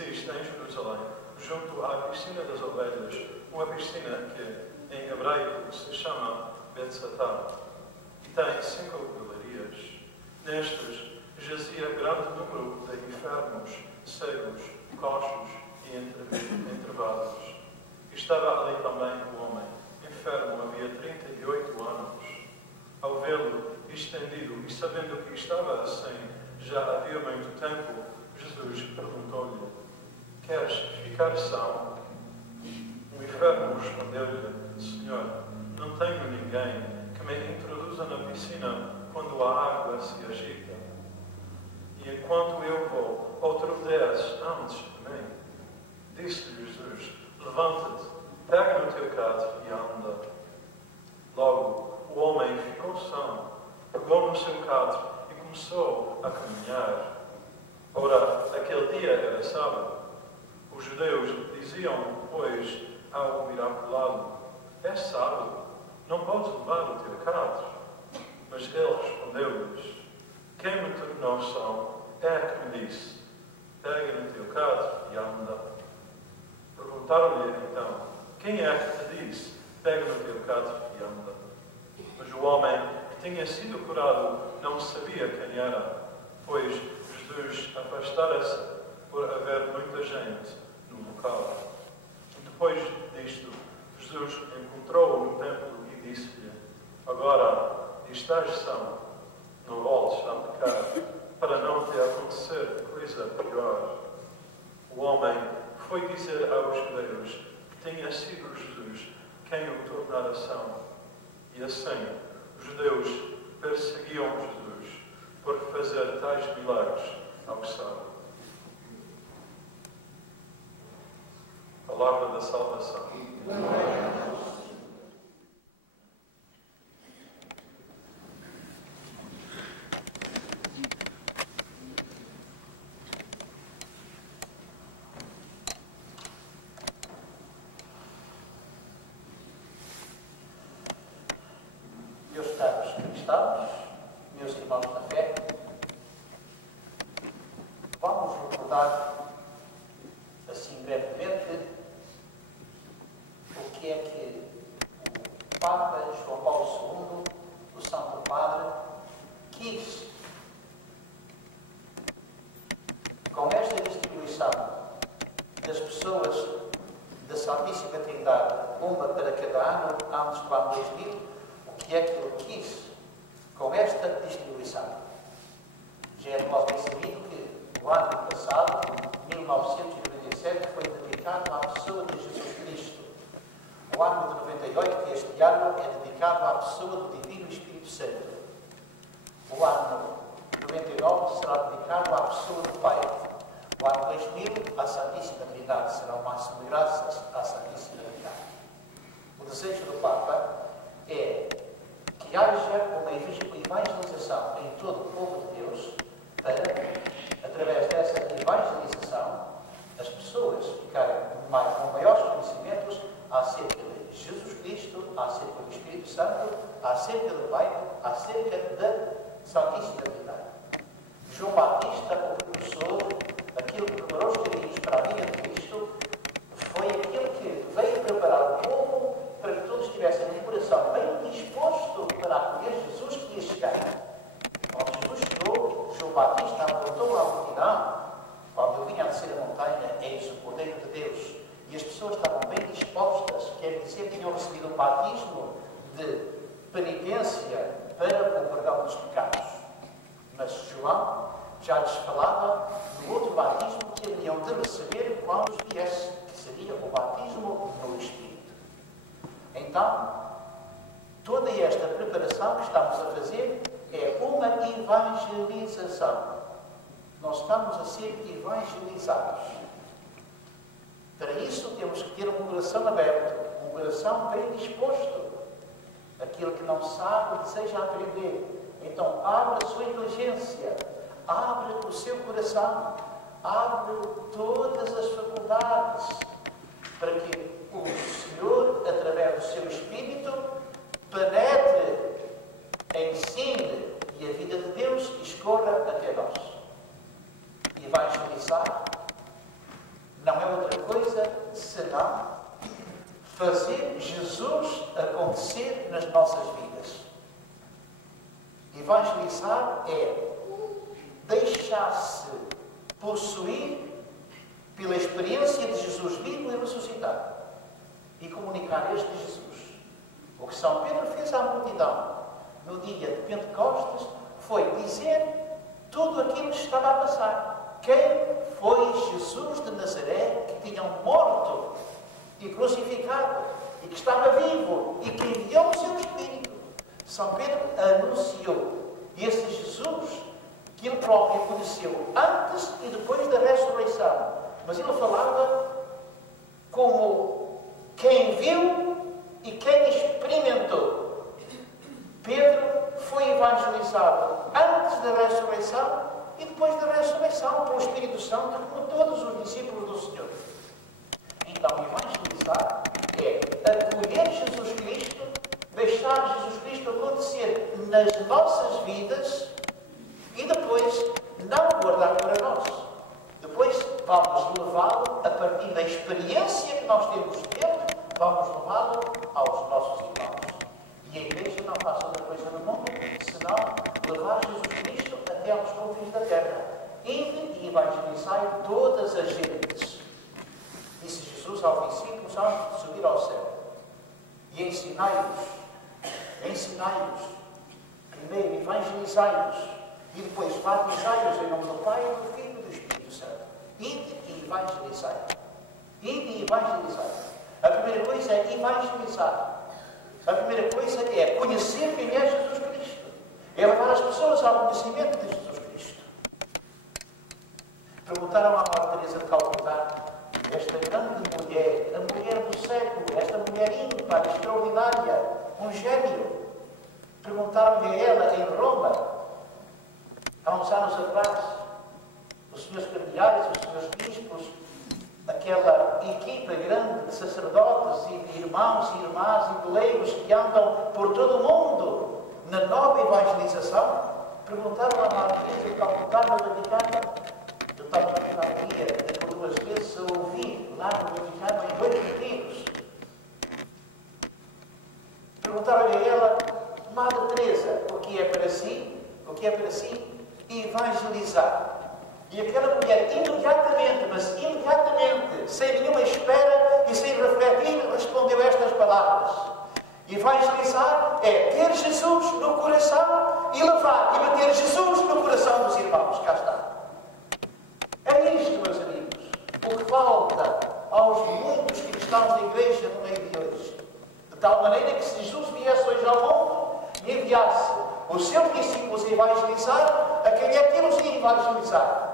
Existe em Jerusalém, junto à piscina das ovelhas, uma piscina que em hebraico se chama Betzatá, e tem 5 galerias. Nestas jazia grande número de enfermos, cegos, coxos e entrevados. E estava ali também um homem, enfermo havia 38 anos. Ao vê-lo estendido e sabendo que estava assim já havia muito tempo, Jesus perguntou-lhe: queres ficar são? O enfermo respondeu-lhe: Senhor, não tenho ninguém que me introduza na piscina quando a água se agita. E enquanto eu vou, outro desce antes de mim. Disse-lhe Jesus: levanta-te, pega no teu catre e anda. Logo, o homem ficou são, pegou no seu catre e começou a caminhar. Ora, aquele dia era sábado. Os judeus diziam, pois, ao miraculado: é sábado, não podes levar o teu catre. Mas ele respondeu-lhes: quem me tornou são é que me disse: pega no teu catre e anda. Perguntaram-lhe então: quem é que te disse: pega no teu catre e anda? Mas o homem que tinha sido curado não sabia quem era, pois Jesus afastara-se por haver muita gente no local. E depois disto, Jesus encontrou-o no templo e disse-lhe: agora estás são, não voltes a pecar, para não te acontecer coisa pior. O homem foi dizer aos judeus que tinha sido Jesus quem o tornara são. E assim, os judeus perseguiam Jesus por fazer tais milagres ao sábado. Palavra da salvação. Meus caros cristãos, meus irmãos da fé, vamos recordar, assim brevemente, o que é que o Papa João Paulo II, o Santo Padre, quis com esta distribuição das pessoas da Santíssima Trindade, uma para cada ano, antes do ano 2000, o que é que ele quis com esta distribuição. Já é de modo bem sabido que o ano passado, 1997, foi dedicado à pessoa de Jesus Cristo. O ano de 98, que este ano, é dedicado à pessoa do Divino Espírito Santo. O ano 99 será dedicado à pessoa do Pai. O ano 2000, à Santíssima Trindade. Será o máximo de graças à Santíssima Trindade. O desejo do Papa é que haja uma evangelização em todo o povo de Deus para, através dessa evangelização, as pessoas ficarem com maiores conhecimentos acerca de Jesus Cristo, acerca do Espírito Santo, acerca do Pai, acerca da Santíssima Trindade. João Batista, o precursor, aquele que preparou os caminhos para a vinda de Cristo, foi aquele que veio preparar o povo para que todos tivessem um coração bem disposto para acolher Jesus que ia chegar. Quando Jesus chegou, João Batista apontou à multidão, quando vinha a descer a montanha: eis o Cordeiro de Deus. E as pessoas estavam bem dispostas, quer dizer, tinham recebido um batismo de penitência para o perdão dos pecados. Mas João já lhes falava do outro batismo que haveriam de receber quando viesse, que seria o batismo no Espírito. Então, toda esta preparação que estamos a fazer é uma evangelização. Nós estamos a ser evangelizados. Para isso temos que ter um coração aberto, um coração bem disposto. Aquele que não sabe deseja aprender. Então abre a sua inteligência, abre o seu coração, abre todas as faculdades para que o Senhor, através do seu Espírito, penetre, ensine e a vida de Deus escorra até nós. Evangelizar senão fazer Jesus acontecer nas nossas vidas. Evangelizar é deixar-se possuir pela experiência de Jesus vivo e ressuscitado e comunicar este Jesus. O que São Pedro fez à multidão no dia de Pentecostes foi dizer tudo aquilo que estava a passar. Quem foi Jesus de Nazaré que tinham morto e crucificado e que estava vivo e que enviou o seu Espírito? São Pedro anunciou esse Jesus que ele próprio conheceu antes e depois da ressurreição. Mas ele falava como quem viu e quem experimentou. Pedro foi evangelizado antes da ressurreição e depois da ressurreição pelo Espírito Santo, como todos os discípulos do Senhor. Então, evangelizar é acolher Jesus Cristo, deixar Jesus Cristo acontecer nas nossas vidas e depois não guardar para nós. Depois vamos levá-lo, a partir da experiência que nós temos dele, vamos levá-lo aos nossos irmãos. E a Igreja não faz outra coisa no mundo, senão levar Jesus Cristo até aos confins da terra. Ide e evangelizai todas as gentes. Disse Jesus aos discípulos antes de subir ao céu. E ensinai-os, primeiro evangelizai-os, e depois batizai-os em nome do Pai, do Filho e do Espírito Santo. Ide e evangelizai. Ide e evangelizai. A primeira coisa é evangelizar. A primeira coisa é conhecer quem é Jesus Cristo. É levar as pessoas ao conhecimento de Jesus Cristo. Perguntaram à Madre Teresa de Calcutá, esta grande mulher, a mulher do século, esta mulher ímpar, extraordinária, um gênio. Perguntaram-lhe a ela em Roma, há uns anos atrás, os senhores cardeais, os senhores bispos, aquela equipa grande de sacerdotes e de irmãos e irmãs e de leigos que andam por todo o mundo na nova evangelização, perguntaram à Madre Teresa de Calcutá no Vaticano. Eu estava naquele dia, por 2 vezes, a ouvir lá no Vaticano em 2 retiros. Perguntaram-lhe a ela, Madre Teresa, o que é para si? O que é para si? Evangelizar. E aquela mulher, imediatamente, sem nenhuma espera e sem refletir, respondeu estas palavras. Evangelizar é ter Jesus no coração e levar e meter Jesus no coração dos irmãos. Cá está. É isto, meus amigos, o que falta aos muitos cristãos da Igreja no meio de hoje. De tal maneira que se Jesus viesse hoje ao mundo e enviasse os seus discípulos a evangelizar, a quem é que eles iam evangelizar?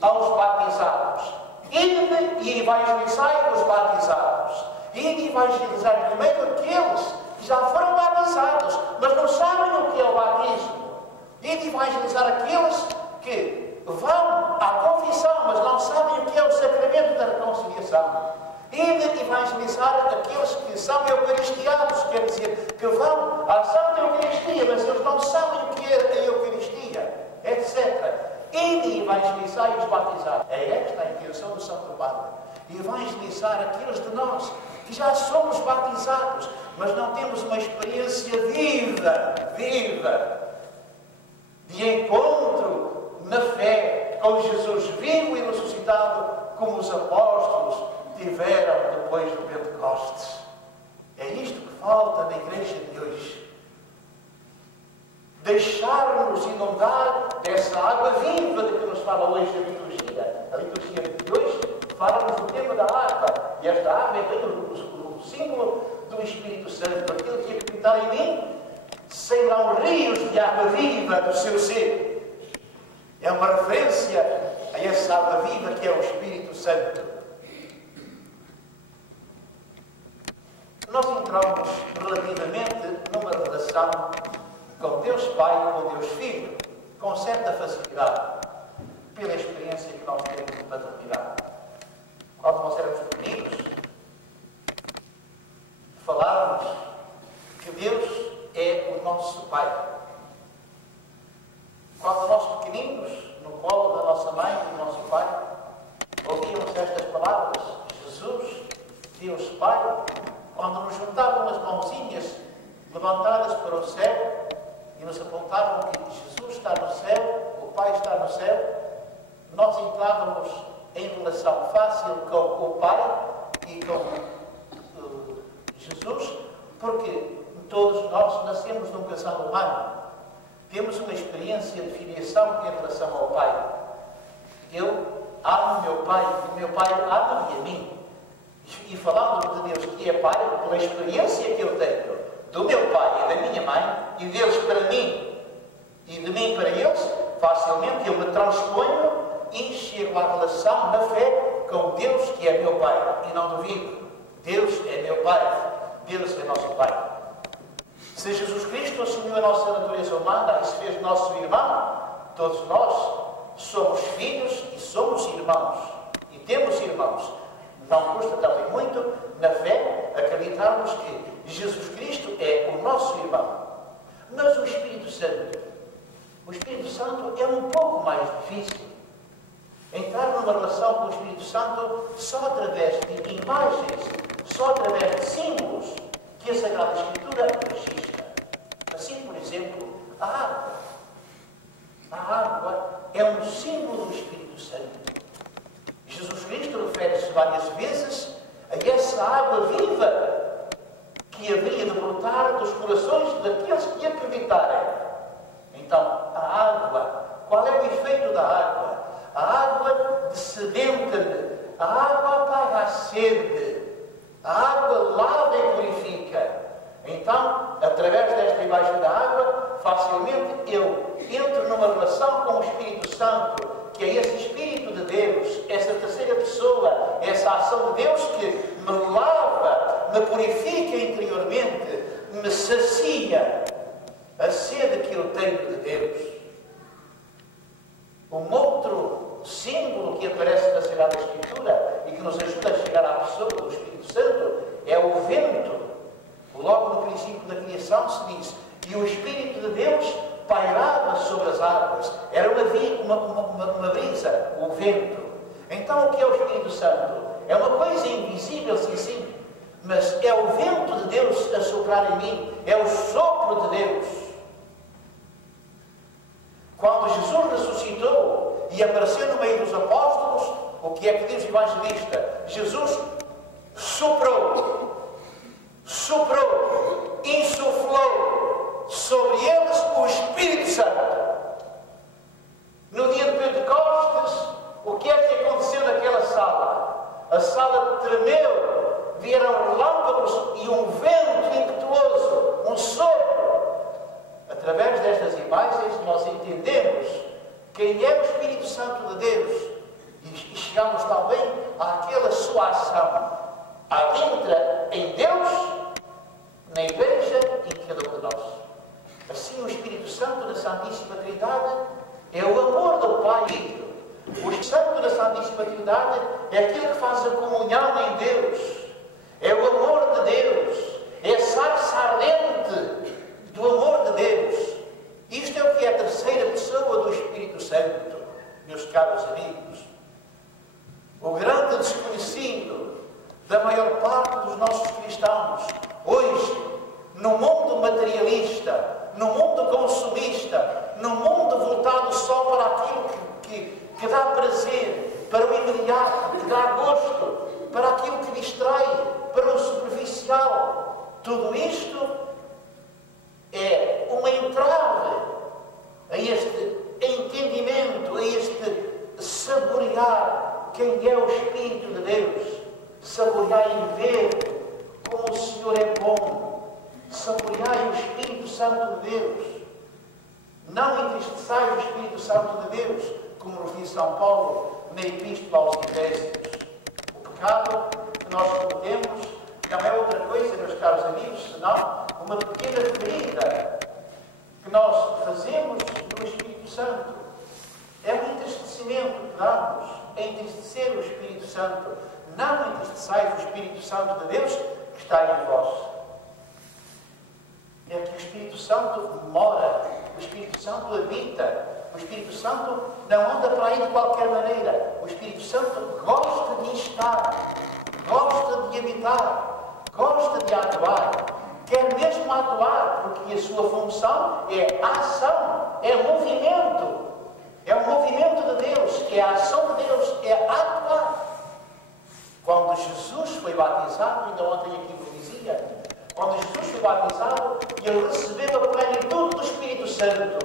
Aos batizados. Ide e evangelizai os batizados. Ide e evangelizai primeiro aqueles que já foram batizados, mas não sabem o que é o batismo. Ide e evangelizar aqueles que vão à confissão, mas não sabem o que é o sacramento da reconciliação. Ide e evangelizar aqueles que são eucaristianos, quer dizer, que vão à Santa Eucaristia, mas eles não sabem o que é a Eucaristia, etc. Ide e evangelizar os batizados. É esta a intenção do Santo Padre. Evangelizar aqueles de nós que já somos batizados, mas não temos uma experiência viva, de encontro na fé com Jesus vivo e ressuscitado, como os apóstolos tiveram depois do Pentecostes. É isto que falta na Igreja de hoje. Deixar-nos inundar dessa água viva de que nos fala hoje a liturgia. A liturgia de hoje fala-nos do tema da água. E esta água é o símbolo do Espírito Santo. Aquilo que acreditar em mim, sairão rios de água viva do seu ser. É uma referência a essa água viva que é o Espírito Santo. Nós entramos relativamente numa relação com Deus Pai, com Deus Filho, com certa facilidade, pela experiência que nós temos de paternidade. Quando nós éramos pequeninos, falávamos que Deus é o nosso Pai. Quando nós pequeninos, no colo da nossa mãe e do nosso pai, ouvíamos estas palavras: Jesus Deus Pai, quando nos juntavam as mãozinhas levantadas para o céu e nos apontavam que Jesus está no céu, o Pai está no céu, nós entrávamos em relação fácil com o Pai e com Jesus, porque todos nós nascemos num casal humano. Temos uma experiência de filiação em relação ao Pai. Eu amo o meu Pai e o meu Pai ama-me a mim. E falando de Deus que é Pai, pela experiência que eu tenho do meu Pai e da minha mãe, e deles para mim e de mim para eles, facilmente eu me transponho e chego à relação na fé com Deus que é meu Pai. E não duvido, Deus é meu Pai, Deus é nosso Pai. Se Jesus Cristo assumiu a nossa natureza humana e se fez nosso irmão, todos nós somos filhos e somos irmãos. E temos irmãos. Não custa também muito, na fé, acreditarmos que Jesus Cristo é o nosso irmão. Mas o Espírito Santo é um pouco mais difícil. Entrar numa relação com o Espírito Santo só através de imagens, só através de símbolos que a Sagrada Escritura registra. Assim, por exemplo, a água. A água é um símbolo do Espírito Santo. Jesus Cristo refere-se várias vezes a essa água viva que haveria de brotar dos corações daqueles que acreditarem. Então, a água, qual é o efeito da água? A água dessedenta-me, a água apaga a sede, a água lava e purifica. Então, através desta imagem da água, facilmente eu entro numa relação com o Espírito Santo, que é esse Espírito de Deus, essa terceira pessoa, essa ação de Deus que me lava, me purifica interiormente, me sacia a sede que eu tenho de Deus. Um outro símbolo que aparece na Sagrada Escritura e que nos ajuda a chegar à pessoa do Espírito Santo é o vento. Logo no princípio da criação se diz: e o Espírito de Deus pairava sobre as águas. Era uma brisa, o vento. Então, o que é o Espírito Santo? É uma coisa invisível, sim, mas é o vento de Deus a soprar em mim, é o sopro de Deus. Quando Jesus ressuscitou e apareceu no meio dos apóstolos, o que é que diz o evangelista? Jesus soprou, insuflou sobre eles o Espírito Santo. No dia de Pentecostes, o que é que aconteceu naquela sala? A sala tremeu, vieram relâmpagos e um vento impetuoso, um sopro. Através destas imagens nós entendemos quem é o Espírito Santo de Deus e chegamos também àquela sua ação. Adentra em Deus, na Igreja e em cada um de nós. Assim, o Espírito Santo da Santíssima Trindade é o amor do Pai e Filho. O Espírito Santo da Santíssima Trindade é aquilo que faz a comunhão em Deus. É o amor de Deus. É a sarça ardente do amor de Deus. Isto é o que é a terceira pessoa do Espírito Santo, meus caros amigos. O grande desconhecido da maior parte dos nossos cristãos, hoje, no mundo materialista, no mundo consumista, no mundo voltado só para aquilo que dá prazer, para o imediato, que dá gosto, para aquilo que distrai, para o superficial. Tudo isto é uma entrave a este entendimento, a este saborear quem é o Espírito de Deus, saborear em ver como o Senhor é bom, saborear o Espírito Santo de Deus. Não entristeçais o Espírito Santo de Deus, como nos diz São Paulo na Epístola aos Efésios. O pecado que nós cometemos não é outra coisa, meus caros amigos, senão uma pequena ferida que nós fazemos no Espírito Santo. É um entristecimento que damos, é entristecer o Espírito Santo. Não entristeçais o Espírito Santo de Deus que está em vós. É que o Espírito Santo mora, o Espírito Santo habita, o Espírito Santo não anda para aí de qualquer maneira. O Espírito Santo gosta de estar, gosta de de habitar, gosta de atuar, quer mesmo atuar, porque a sua função é ação, é movimento. É o movimento de Deus, é a ação de Deus, é atuar. Quando Jesus foi batizado, ainda ontem aqui vos dizia, quando Jesus foi batizado, ele recebeu a plenitude do Espírito Santo.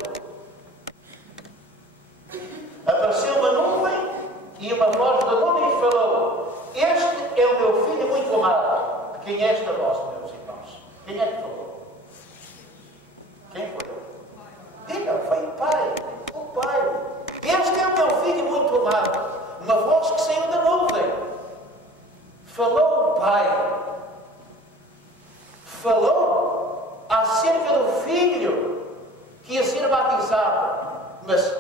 Apareceu uma nuvem e uma voz da nuvem falou: este é o meu filho muito amado. Quem é esta voz, meus irmãos? Quem é que falou? Quem foi? Diga, foi o Pai. O Pai. Este é o meu filho muito amado. Uma voz que saiu da nuvem. Falou o Pai. Falou acerca do filho que ia ser batizado. Mas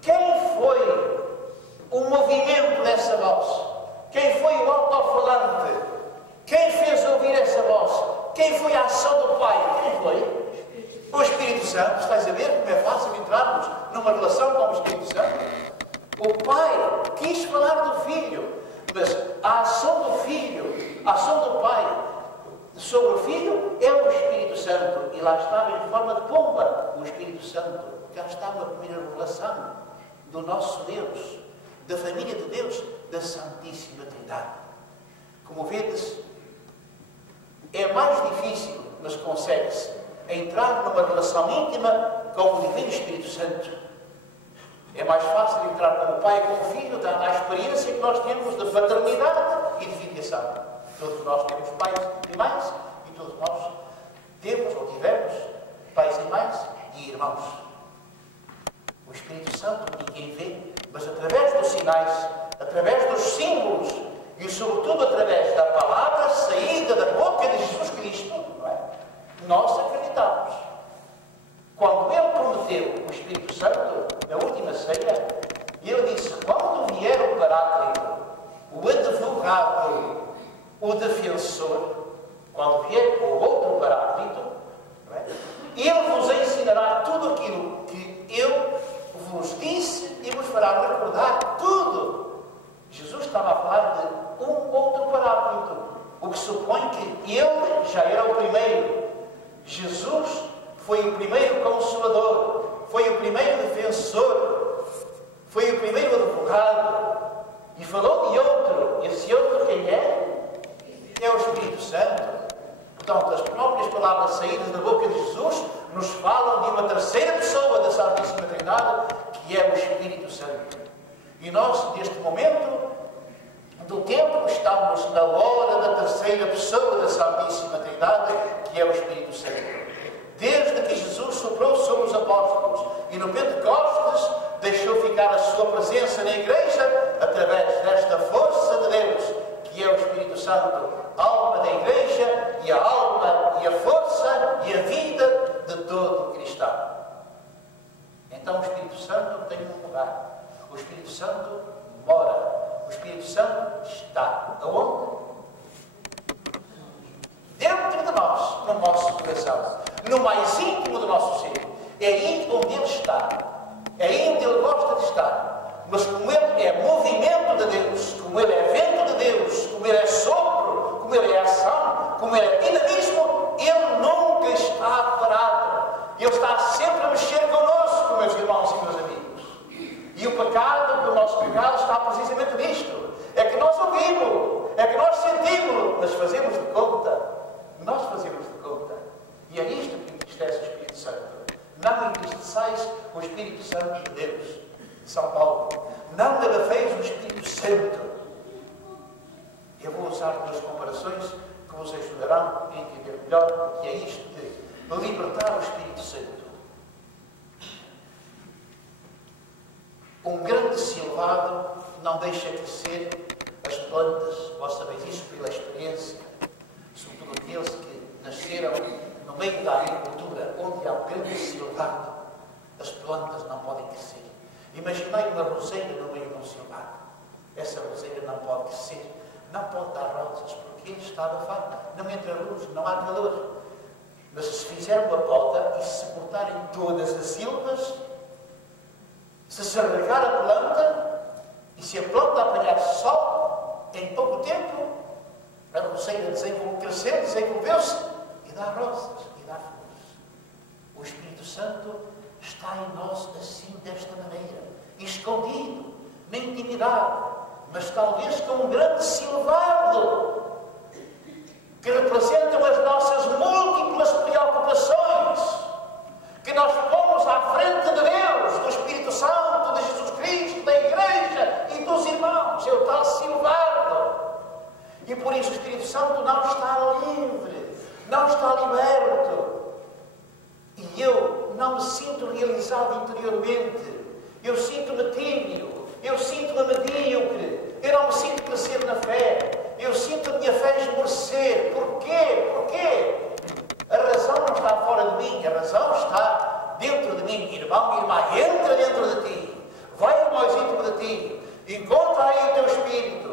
quem foi o movimento dessa voz? Quem foi o alto-falante? Quem fez ouvir essa voz? Quem foi a ação do Pai? Quem foi? O Espírito Santo. Estás a ver como é fácil entrarmos numa relação com o Espírito Santo? O Pai quis falar do Filho, mas a ação do Filho, a ação do Pai sobre o Filho é o Espírito Santo. E lá estava em forma de pomba o Espírito Santo. Cá está uma primeira revelação do nosso Deus, da família de Deus, da Santíssima Trindade. Como vedes, é mais difícil, mas consegue-se entrar numa relação íntima com o Divino Espírito Santo. É mais fácil entrar com o Pai e com o Filho, dada a experiência que nós temos de paternidade e de filiação. Todos nós temos pais e mães, e todos nós temos ou tivemos pais e mães e irmãos. O Espírito Santo ninguém vê, mas através dos sinais, através dos símbolos e sobretudo através da palavra saída da boca de Jesus Cristo, não é? Nós acreditamos. Quando Ele prometeu o Espírito Santo, na última ceia, Ele disse: quando vier o Paráclito, o advogado, o defensor, quando vier o outro Paráclito, não é? Ele vos ensinará tudo aquilo que eu vos disse e vos fará recordar tudo. Jesus estava a falar de um outro Paráclito, o que supõe que Ele já era o primeiro. Jesus foi o primeiro Consolador, foi o primeiro defensor, foi o primeiro advogado. E falou de outro. Esse outro quem é? É o Espírito Santo. Portanto, as próprias palavras saídas da boca de Jesus nos falam de uma terceira pessoa da Santíssima Trindade, que é o Espírito Santo. E nós, neste momento do tempo, estamos na hora da terceira pessoa da Santíssima Trindade, que é o Espírito Santo. Desde que Jesus soprou sobre os apóstolos e no Pentecostes deixou ficar a sua presença na Igreja através desta força de Deus, que é o Espírito Santo, alma da Igreja e a alma e a força e a vida de todo cristão. Então o Espírito Santo tem um lugar. O Espírito Santo mora. O Espírito Santo está aonde? Dentro de nós, no nosso coração, no mais íntimo do nosso ser. É aí onde Ele está. É aí onde Ele gosta de estar. Mas como Ele é movimento de Deus, como Ele é vento de Deus, como Ele é sopro, como Ele é ação, como Ele é dinamismo, Ele nunca está parado. Ele está sempre a mexer connosco, meus irmãos e meus amigos. E o pecado, o nosso pecado, está precisamente nisto. É que nós ouvimos, é que nós sentimos, mas fazemos de conta. Nós fazemos de conta. E é isto que entristece o Espírito Santo. Não entristeçais o Espírito Santo de Deus, de São Paulo. Não negafeis o Espírito Santo. Eu vou usar duas comparações que vos ajudarão a entender melhor o que é isto de libertar o Espírito Santo. Um grande silvado não deixa crescer as plantas. Vós sabeis isso pela experiência. Sobretudo aqueles que nasceram no meio da agricultura, onde há um grande silvado, as plantas não podem crescer. Imaginai uma roseira no meio de um silvado. Essa roseira não pode crescer, não pode dar rosas, porque está abafado. Não entra luz, não há calor. Mas se fizer uma poda e se cortarem todas as silvas, se regar a planta, e se a planta apanhar sol, em pouco tempo, A roseira cresceu, desenvolveu-se e dá rosas e dá flores. O Espírito Santo está em nós assim, desta maneira, escondido, na intimidade, mas talvez com um grande silvado que representam as nossas múltiplas preocupações, que nós pomos à frente de Deus, do Espírito Santo, de Jesus Cristo, da Igreja e dos irmãos. É o tal silvado. E por isso o Espírito Santo não está livre, não está liberto. E eu não me sinto realizado interiormente. Eu sinto-me tímido, eu sinto-me medíocre, eu não me sinto crescer na fé, eu sinto a minha fé esmorecer. Porquê? Porquê? A razão não está fora de mim, a razão está dentro de mim. Irmão e irmã, entra dentro de ti, vai ao mais íntimo de ti, encontra aí o teu Espírito.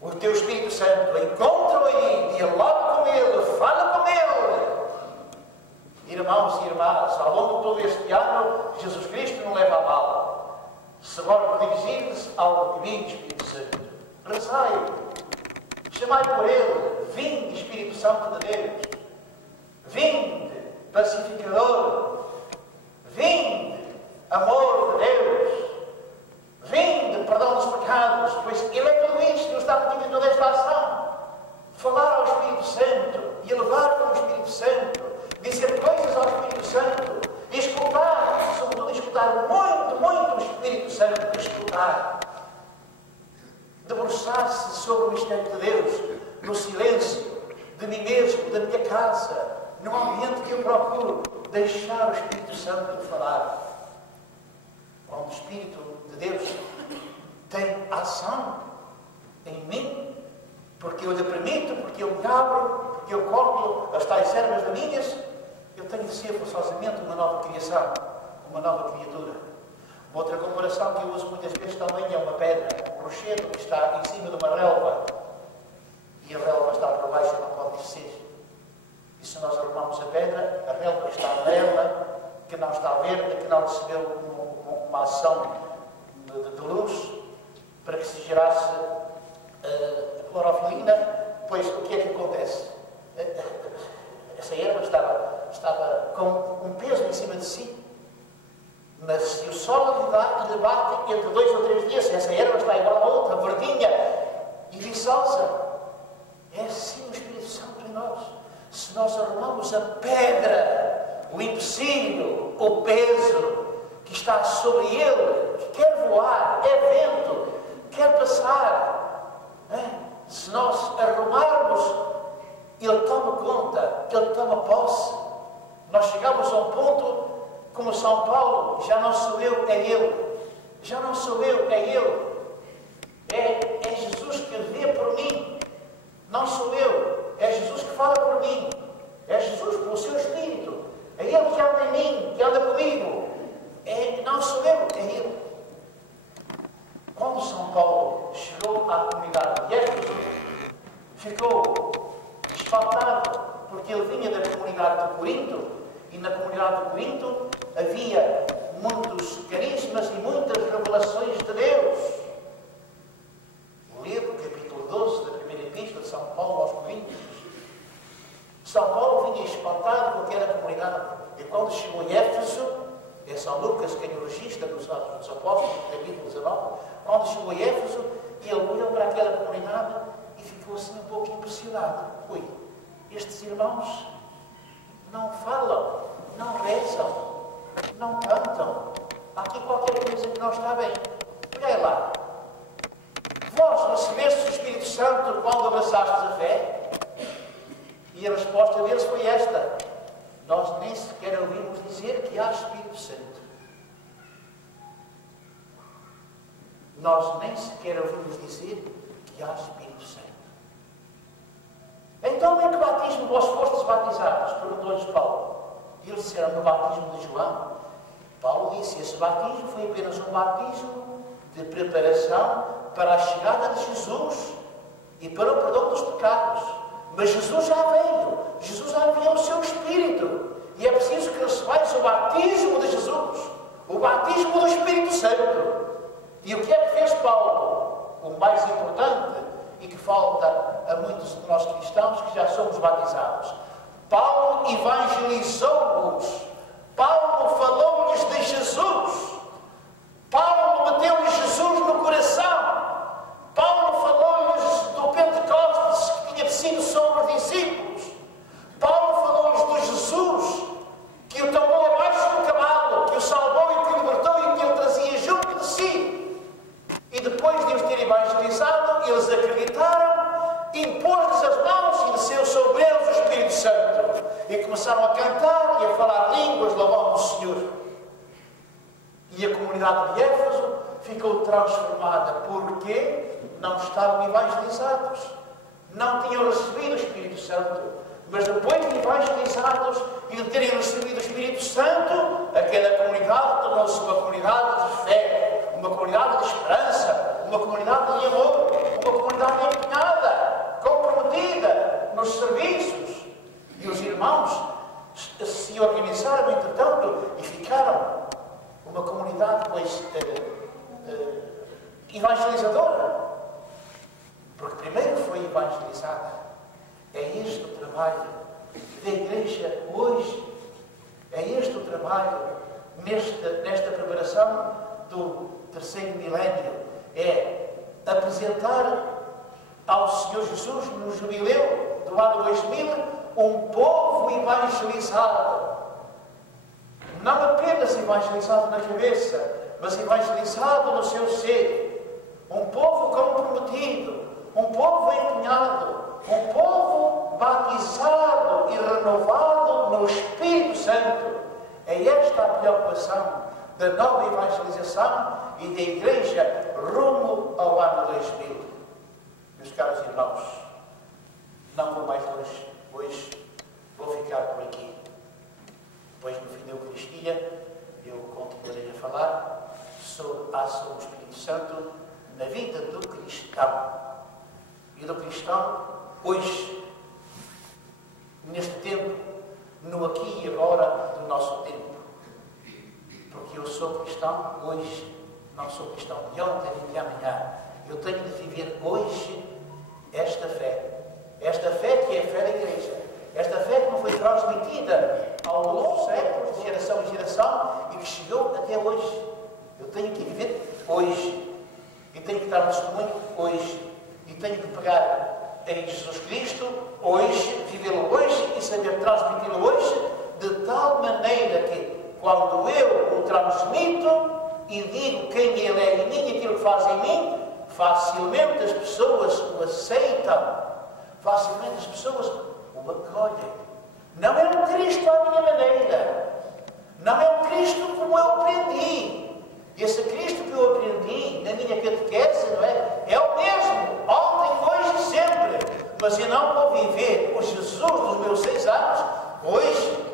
O teu Espírito Santo, encontra-o aí, dialoga com ele, fala com ele. Irmãos e irmãs, ao longo de todo este ano, Jesus Cristo não leva a mal. Se agora dirigir-vos ao Divino Espírito Santo, rezai, chamai por ele, vinde Espírito Santo de Deus, vinde pacificador, vinde amor de Deus, vinde perdão dos pecados, pois ele é tudo isto, ele está metido em toda esta ação. Falar ao Espírito Santo e elevar com o Espírito Santo, dizer coisas ao Espírito Santo, escutar, sobretudo escutar muito, muito o Espírito Santo, escutar, debruçar-se sobre o mistério de Deus, no silêncio de mim mesmo, da minha casa, num ambiente que eu procuro deixar o Espírito Santo falar. Quando o Espírito de Deus tem ação em mim, porque eu lhe permito, porque eu me abro, porque eu corto as tais ervas daninhas, eu tenho de ser forçosamente uma nova criação, uma nova criatura. Uma outra comparação que eu uso muitas vezes também é uma pedra, um rochedo que está em cima de uma relva e a relva está para baixo e não pode descer. E se nós arrumamos a pedra, a relva está amarela, que não está verde, que não recebeu uma ação de luz para que se gerasse a clorofilina, pois o que é que acontece? Essa erva estava com um peso em cima de si, mas se o sol lhe dá e lhe bate entre 2 ou 3 dias, essa erva está igual a outra, verdinha e viçosa. É assim o Espírito Santo em nós. Se nós arrumamos a pedra, o empecilho, o peso que está sobre ele, que quer voar, é vento, quer passar, se nós arrumarmos, ele toma conta, ele toma posse. Nós chegamos a um ponto, como São Paulo, já não sou eu, é ele. Já não sou eu, é ele. É Jesus que vê por mim. Não sou eu. É Jesus que fala por mim. É Jesus com o seu Espírito. É ele que anda em mim, que anda comigo. Não sou eu, é ele. Quando São Paulo chegou à comunidade de Éfeso, ficou espantado, porque ele vinha da comunidade de Corinto, e na comunidade de Corinto havia muitos carismas e muitas revelações de Deus. Lê o capítulo 12 da primeira epístola de São Paulo aos Coríntios. São Paulo vinha espantado com aquela comunidade, e quando chegou em Éfeso, é São Lucas quem o registra nos Atos dos Apóstolos, no capítulo 19, quando chegou em Éfeso, ele olhou para aquela comunidade e ficou assim um pouco impressionado. Ui, estes irmãos não falam, não rezam, não cantam. Há aqui qualquer coisa que não está bem. Olha lá. Vós recebestes o Espírito Santo quando abraçastes a fé? E a resposta deles foi esta: nós nem sequer ouvimos dizer que há Espírito Santo. Nós nem sequer ouvimos dizer que há Espírito Santo. Então, em que batismo vós fostes batizados? Perguntou-lhes Paulo. E eles disseram: no batismo de João. Paulo disse: esse batismo foi apenas um batismo de preparação para a chegada de Jesus e para o perdão dos pecados. Mas Jesus já veio. Jesus já enviou o seu Espírito. E é preciso que recebais o batismo de Jesus, o batismo do Espírito Santo. E o que é que fez Paulo? O mais importante, e que falta a muitos de nós cristãos que já somos batizados. Paulo evangelizou-os. Paulo falou-lhes de Jesus. Paulo meteu-lhes Jesus no coração. Paulo falou-lhes do Pentecostes que tinha descido sobre os discípulos. Paulo falou-lhes de Jesus que o tomou abaixo do cavalo, que o salvou e que o libertou e que ele trazia junto de si. E depois de os ter evangelizado, eles acreditaram, impôs-lhes as mãos e desceu sobre eles o Espírito Santo. E começaram a cantar e a falar línguas, louvando o Senhor. E a comunidade de Éfeso ficou transformada porque não estavam evangelizados. Não tinham recebido o Espírito Santo. Mas depois de evangelizados e de terem recebido o Espírito Santo, aquela comunidade tornou-se uma comunidade de fé, uma comunidade de esperança, uma comunidade de amor, uma comunidade empenhada, comprometida nos serviços. E os irmãos se organizaram, entretanto, e ficaram uma comunidade, pois, evangelizadora. Porque primeiro foi evangelizada. É este o trabalho da Igreja hoje. É este o trabalho nesta preparação do terceiro milénio. É apresentar ao Senhor Jesus, no jubileu do ano 2000, um povo evangelizado. Não apenas evangelizado na cabeça, mas evangelizado no seu ser. Um povo comprometido, um povo empenhado, um povo batizado e renovado no Espírito Santo. É esta a preocupação da nova evangelização e da Igreja rumo ao ano 2000. Meus caros irmãos, não vou mais longe. Hoje vou ficar por aqui. Depois, no fim da Eucaristia, eu continuarei a falar sobre a ação do Espírito Santo na vida do cristão. E do cristão, hoje, neste tempo, no aqui e agora do nosso tempo. Porque eu sou cristão hoje, não sou cristão de ontem nem de amanhã. Eu tenho de viver hoje esta fé. Esta fé que é a fé da Igreja. Esta fé que me foi transmitida ao longo dos séculos, de geração em geração, e que chegou até hoje. Eu tenho que viver hoje. E tenho que dar um testemunho hoje. E tenho que pegar em Jesus Cristo hoje, vivê-lo hoje e saber transmiti-lo hoje, de tal maneira que, quando eu o transmito e digo quem Ele é em mim e aquilo que faz em mim, facilmente as pessoas o aceitam. Facilmente as pessoas o acolhem. Não é um Cristo à minha maneira. Não é um Cristo como eu aprendi. Esse Cristo que eu aprendi na minha catequese, não é? É o mesmo, ontem, hoje e sempre. Mas eu não vou viver o Jesus dos meus 6 anos, hoje,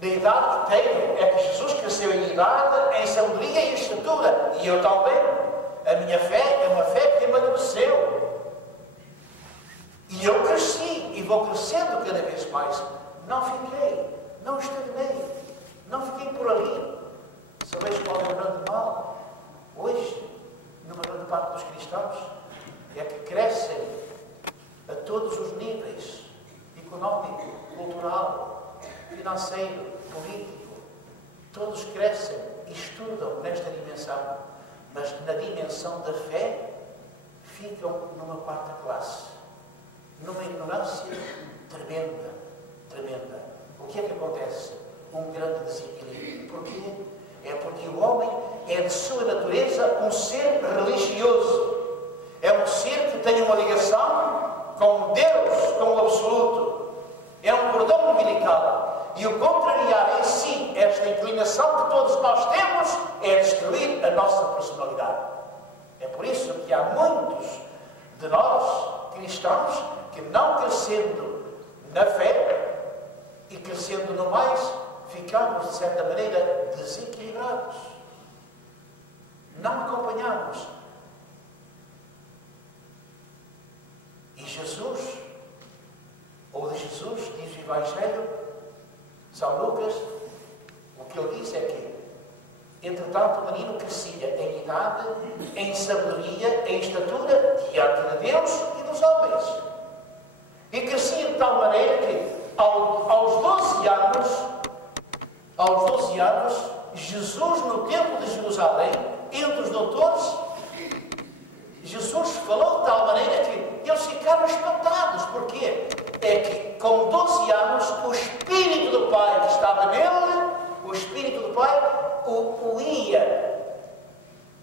da idade que tenho. É que Jesus cresceu em idade, em sabedoria e em estatura. E eu também. A minha fé é uma fé que amadureceu. E eu cresci e vou crescendo cada vez mais. Não fiquei, não estagnei, não fiquei por ali. Sabeis qual é o grande mal? Hoje, numa grande parte dos cristãos, é que crescem a todos os níveis, económico, cultural, financeiro, político. Todos crescem e estudam nesta dimensão, mas na dimensão da fé ficam numa quarta classe, numa ignorância tremenda, tremenda. O que é que acontece? Um grande desequilíbrio. Porquê? É porque o homem é de sua natureza um ser religioso. É um ser que tem uma ligação com Deus, com o absoluto. É um cordão umbilical. E o contrariar em si esta inclinação que todos nós temos é destruir a nossa personalidade. É por isso que há muitos de nós, cristãos, que não crescendo na fé e crescendo no mais, ficamos, de certa maneira, desequilibrados. Não acompanhamos. E Jesus, ou de Jesus, diz o Evangelho, São Lucas, o que ele diz é que Entretanto, o menino crescia em idade, em sabedoria, em estatura, diante de Deus e dos homens. E crescia de tal maneira que, aos 12 anos, Jesus, no templo de Jerusalém, entre os doutores, Jesus falou de tal maneira que eles ficaram espantados. Porquê? É que com 12 anos, o Espírito do Pai que estava nele, o Espírito do Pai, o ia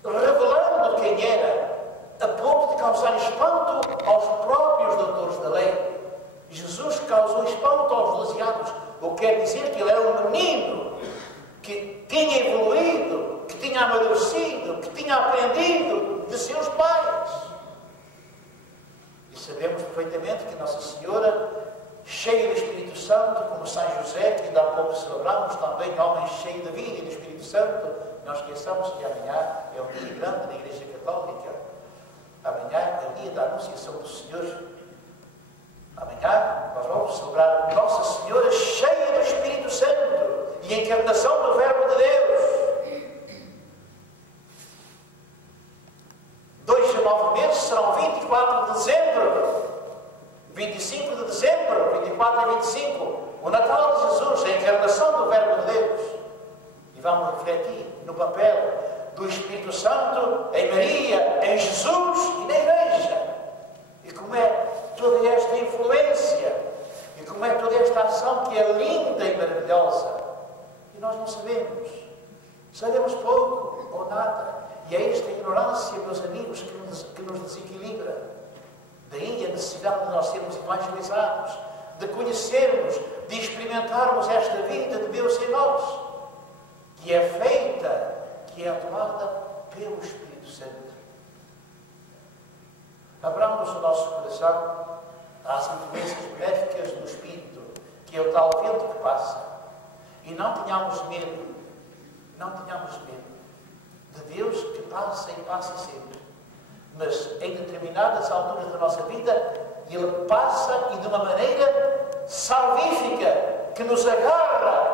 revelando quem era, a ponto de causar espanto aos próprios doutores da lei. Jesus causou espanto aos 12 anos, o que quer dizer que ele era um menino que tinha evoluído, que tinha amadurecido, que tinha aprendido de seus pais. E sabemos perfeitamente que Nossa Senhora, cheia do Espírito Santo, como São José, que ainda há pouco celebramos, também homem cheio de vida e do Espírito Santo, não esqueçamos que amanhã é um dia grande da Igreja Católica. Amanhã é o dia da Anunciação do Senhor. Amanhã nós vamos celebrar Nossa Senhora cheia do Espírito Santo e a encarnação do Verbo de Deus. 2 a 9 meses serão 24 de dezembro, 25 de dezembro, 24 a 25, o Natal de Jesus, a encarnação do Verbo de Deus. E vamos refletir no papel do Espírito Santo em Maria, em Jesus e na Igreja. E como é toda esta influência, e como é toda esta ação que é linda e maravilhosa. E nós não sabemos pouco ou nada. E é esta ignorância, meus amigos, que nos desequilibra. Daí a necessidade de nós sermos evangelizados, de conhecermos, de experimentarmos esta vida de Deus em nós, que é feita, que é atuada pelo Espírito Santo. Abramos o nosso coração às influências benéficas do Espírito, que é o tal vento que passa. E não tenhamos medo de Deus que passa e passa sempre. Mas em determinadas alturas da nossa vida, Ele passa e de uma maneira salvífica, que nos agarra.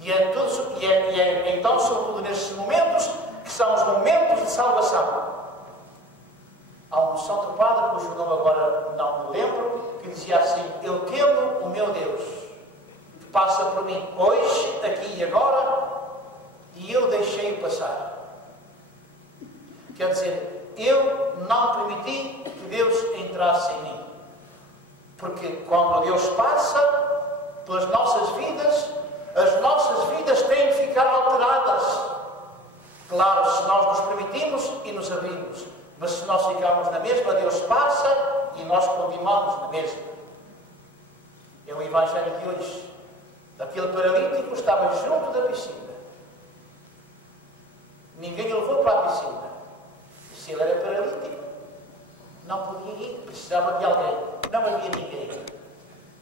E é então, sobretudo nestes momentos, que são os momentos de salvação. Há um Santo Padre, cujo nome agora não me lembro, que dizia assim: eu temo o meu Deus, que passa por mim hoje, aqui e agora, e eu deixei-o passar. Quer dizer, eu não permiti que Deus entrasse em mim. Porque quando Deus passa pelas nossas vidas, as nossas vidas têm de ficar alteradas. Claro, se nós nos permitimos e nos abrimos. Mas se nós ficarmos na mesma, Deus passa e nós continuamos na mesma. É o Evangelho de hoje. Aquele paralítico estava junto da piscina. Ninguém o levou para a piscina. E se ele era paralítico, não podia ir, precisava de alguém. Não havia ninguém.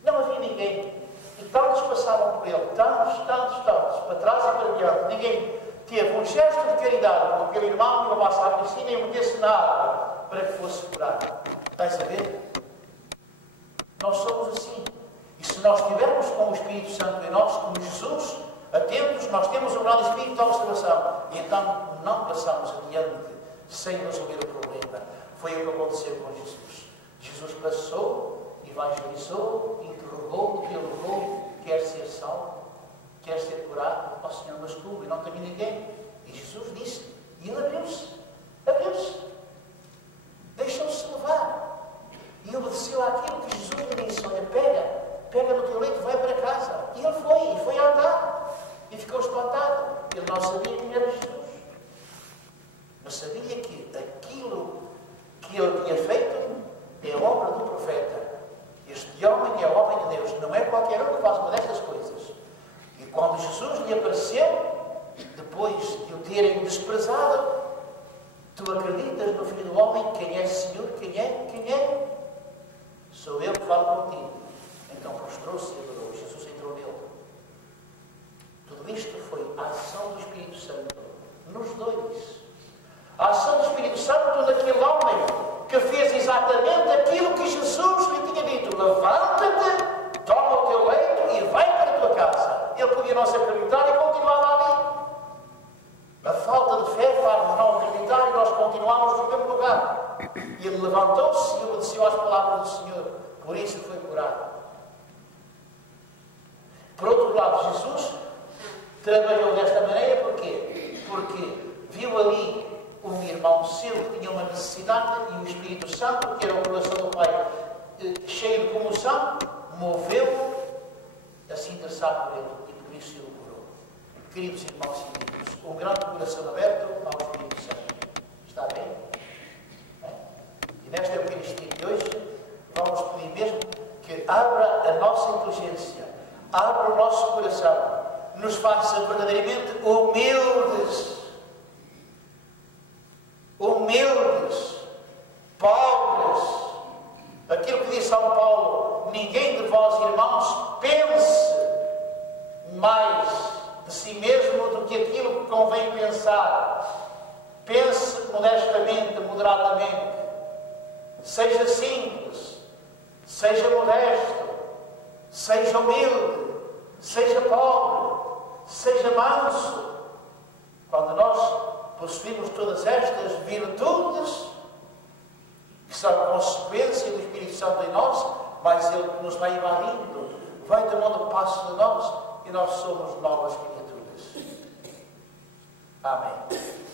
Não havia ninguém. E tantos passavam por ele, tantos, para trás e para diante. Ninguém teve um gesto de caridade, como aquele irmão que levasse à piscina e metesse na água para que fosse curado. Estás a ver? Nós somos assim. E se nós estivermos com o Espírito Santo em nós, como Jesus, atentos, nós temos um grande espírito de observação. E então não passamos adiante sem resolver o problema. Foi o que aconteceu com Jesus. Jesus passou, evangelizou, interrogou, dialogou, quer ser salvo, quer ser curado. Ó Senhor, mas tu, e não tenho ninguém. E Jesus disse, e ele abriu-se, deixou-se levar. E obedeceu àquilo que Jesus lhe disse: olha, pega no teu leito, vai para casa. E ele foi a andar. E ficou espantado. Ele não sabia quem era Jesus. Mas sabia que aquilo que ele tinha feito é obra do profeta. Este homem é homem de Deus. Não é qualquer um que faz uma destas coisas. E quando Jesus lhe apareceu, depois de o terem desprezado, tu acreditas no Filho do Homem? Quem é, Senhor? Quem é? Sou eu que falo contigo. Então prostrou-se e adorou. Jesus entrou nele. Tudo isto foi a ação do Espírito Santo nos dois. A ação do Espírito Santo naquele homem que fez exatamente aquilo que Jesus lhe tinha dito: levanta-te, toma o teu leito e vai para a tua casa. Ele podia não se acreditar e continuava ali. E ele levantou-se e obedeceu às palavras do Senhor. Por isso foi curado. Por outro lado, Jesus trabalhou desta maneira porquê? Porque viu ali um irmão seu que tinha uma necessidade e o Espírito Santo, que era o coração do Pai, cheio de comoção, moveu-o a se interessar por ele e por isso ele curou. Queridos irmãos e amigos, um grande coração aberto ao Espírito Santo. Está bem? E nesta Eucaristia de hoje, vamos pedir mesmo que abra a nossa inteligência, abra o nosso coração, nos faça verdadeiramente humildes, pobres. Aquilo que diz São Paulo: ninguém de vós, irmãos, pense mais de si mesmo do que aquilo que convém pensar. Pense modestamente, moderadamente. Seja simples, seja modesto, seja humilde, seja pobre, seja manso. Quando nós possuímos todas estas virtudes, que são consequência do Espírito Santo em nós, mas Ele nos vai invadindo, vai tomando passo de nós e nós somos novas criaturas. Amém.